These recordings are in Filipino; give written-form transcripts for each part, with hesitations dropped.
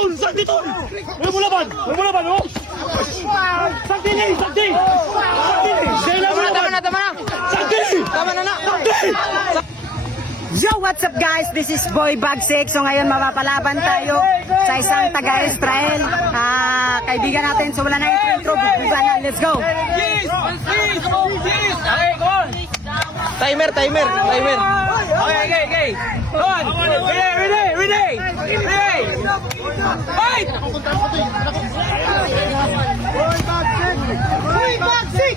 tol! Sakti tol! May mulaban! May mulaban, oh! Sakti ni! Sakti! Sakti ni! Tama na. Sakti! Tama na. Sakti! Yo, what's up guys? This is Boy Bagsik. So ngayon mapapalaban tayo sa isang taga-Israel. Kaibigan natin. So wala na intro. Bukbusan na. Let's go! Yes! Okay, go on! Timer. Okay. Go on! Ready! Fight! Boy Bagsik!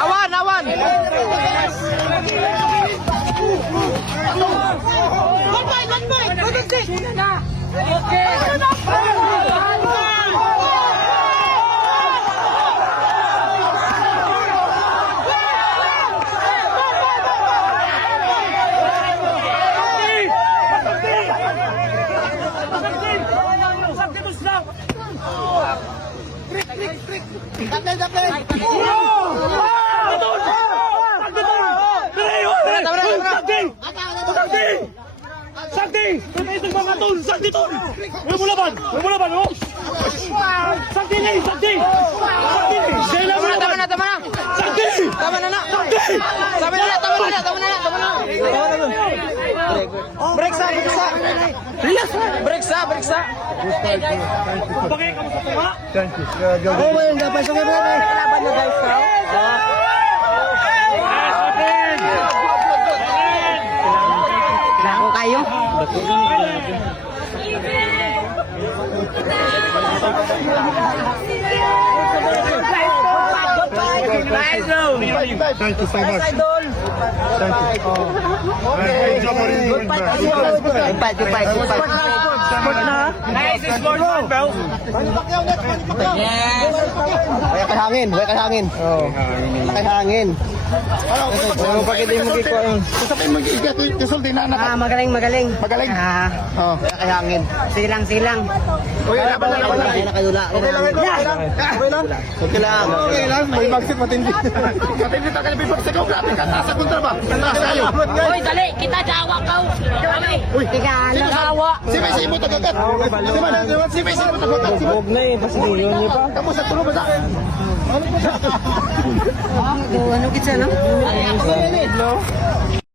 Awan. Sakti! Sakti mga tol! Sakti tol! May mulaban, oh! Sakti ni! Sakti ni! Tama na. Sakti! Tama na. Break sa. Break sa. Bagay ka mo sa tunga? Laban na guys. Ako kayo. Thank you so much. Idol. Good fight. Good fight. Nice sportsman, bro! Wala ka hangin. Ano pa kita mo giko? Magaling. Magaling? Wala Kaya hangin. Silang. Nakadula. Okay lang. May bagsik matindi. Matindi ta kaya bibagsik ko grabe ka. Nasa kontra ba? Nasa tayo. Hoy, dali! Kita jawa kau! Kami! Tiga, ano? Jawa. Si Messi mo tagagat. Si Messi mo tagagat. Huwag na eh. Pasigilyon niyo pa. Kamu sa tulo ba sa akin? Ano kitsa, no?